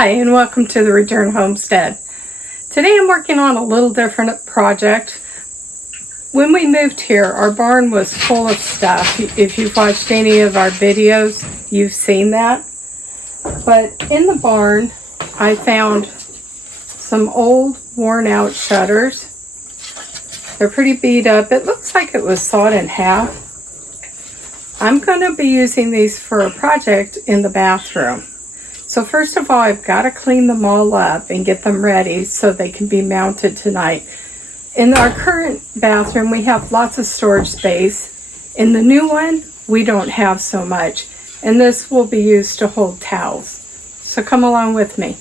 Hi, and welcome to the Return Homestead. Today I'm working on a little different project. When we moved here, our barn was full of stuff. If you've watched any of our videos, you've seen that. But in the barn, I found some old, worn-out shutters. They're pretty beat up. It looks like it was sawed in half. I'm going to be using these for a project in the bathroom. So first of all, I've got to clean them all up and get them ready so they can be mounted tonight. In our current bathroom, we have lots of storage space. In the new one, we don't have so much. And this will be used to hold towels. So come along with me.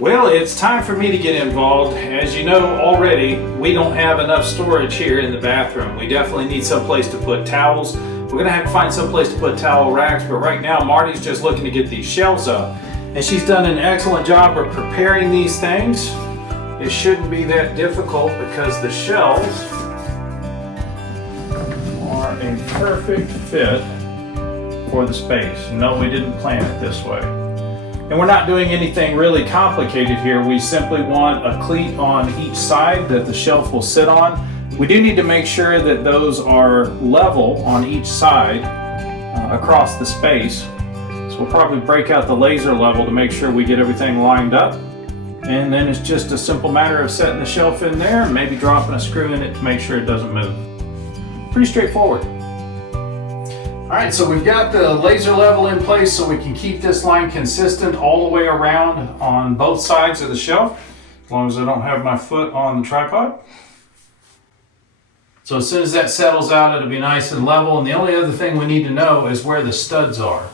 Well, it's time for me to get involved. As you know already, we don't have enough storage here in the bathroom. We definitely need some place to put towels. We're gonna have to find some place to put towel racks, but right now Marty's just looking to get these shelves up. And she's done an excellent job of preparing these things. It shouldn't be that difficult because the shelves are a perfect fit for the space. No, we didn't plan it this way. And we're not doing anything really complicated here. We simply want a cleat on each side that the shelf will sit on. We do need to make sure that those are level on each side across the space. So we'll probably break out the laser level to make sure we get everything lined up. And then it's just a simple matter of setting the shelf in there and maybe dropping a screw in it to make sure it doesn't move. Pretty straightforward. All right, so we've got the laser level in place so we can keep this line consistent all the way around on both sides of the shelf, as long as I don't have my foot on the tripod. So as soon as that settles out, it'll be nice and level. And the only other thing we need to know is where the studs are.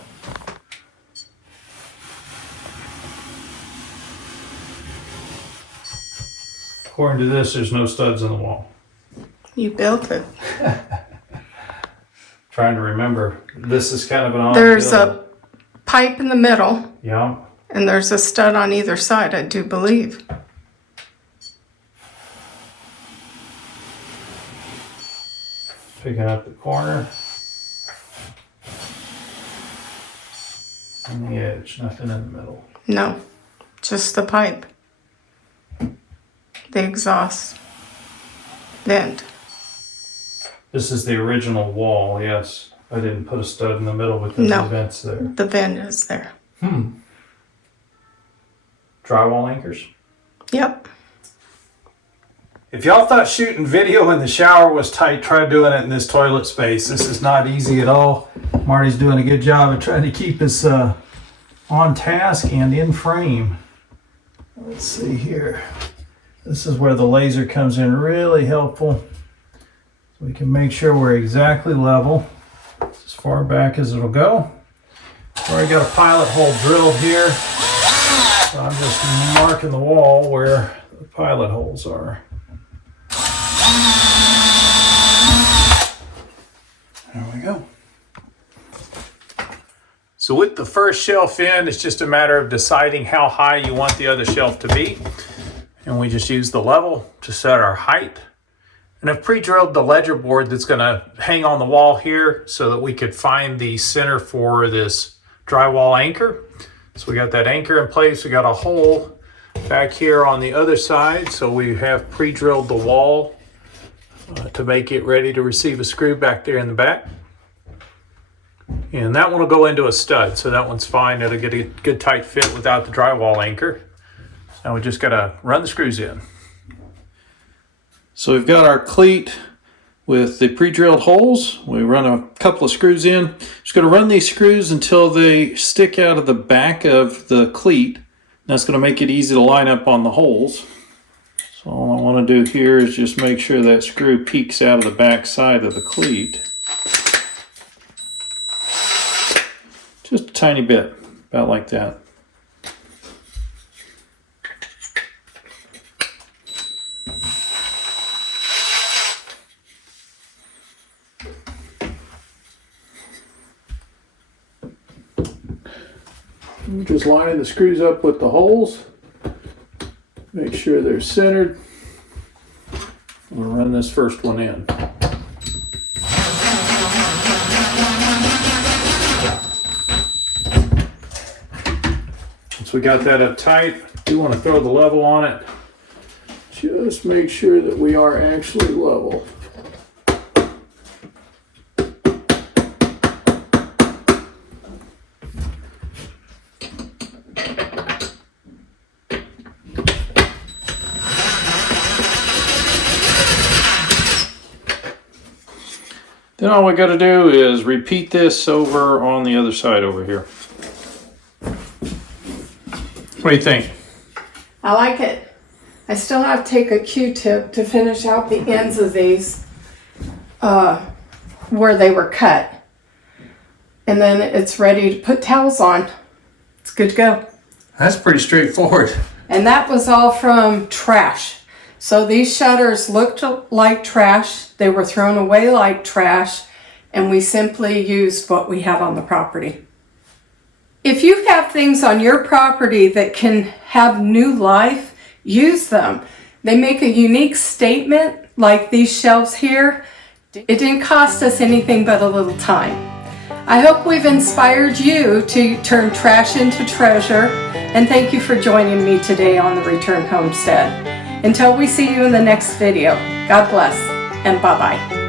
According to this, there's no studs in the wall. You built it. Trying to remember. This is kind of an odd There's build. a pipe in the middle, Yeah. and there's a stud on either side, I do believe. Picking up the corner. And the edge, nothing in the middle. No, just the pipe. The exhaust vent. This is the original wall, yes. I didn't put a stud in the middle because No. the vent's there. The vent is there. Drywall anchors. Yep. If y'all thought shooting video in the shower was tight, try doing it in this toilet space. This is not easy at all. Marty's doing a good job of trying to keep us on task and in frame. Let's see here. This is where the laser comes in really helpful. So we can make sure we're exactly level, as far back as it'll go. Already got a pilot hole drilled here. So I'm just marking the wall where the pilot holes are. There we go. So with the first shelf in, it's just a matter of deciding how high you want the other shelf to be. And we just use the level to set our height. And I've pre-drilled the ledger board that's gonna hang on the wall here so that we could find the center for this drywall anchor. So we got that anchor in place. We got a hole back here on the other side. So we have pre-drilled the wall to make it ready to receive a screw back there in the back. And that one will go into a stud. So that one's fine. It'll get a good tight fit without the drywall anchor. Now we just gotta run the screws in. So we've got our cleat with the pre-drilled holes. We run a couple of screws in. Just gonna run these screws until they stick out of the back of the cleat. That's gonna make it easy to line up on the holes. So all I wanna do here is just make sure that screw peeks out of the back side of the cleat. Just a tiny bit, about like that. We're just lining the screws up with the holes. Make sure they're centered. We'll run this first one in. Once we got that up tight, we want to throw the level on it. Just make sure that we are actually level. Then all we got to do is repeat this over on the other side over here. What do you think? I like it. I still have to take a Q-tip to finish out the ends of these where they were cut. And then it's ready to put towels on. It's good to go. That's pretty straightforward. And that was all from trash. So these shutters looked like trash. They were thrown away like trash. And we simply used what we had on the property. If you have things on your property that can have new life, use them. They make a unique statement, like these shelves here. It didn't cost us anything but a little time. I hope we've inspired you to turn trash into treasure, and thank you for joining me today on the Return Homestead. Until we see you in the next video, God bless and bye-bye.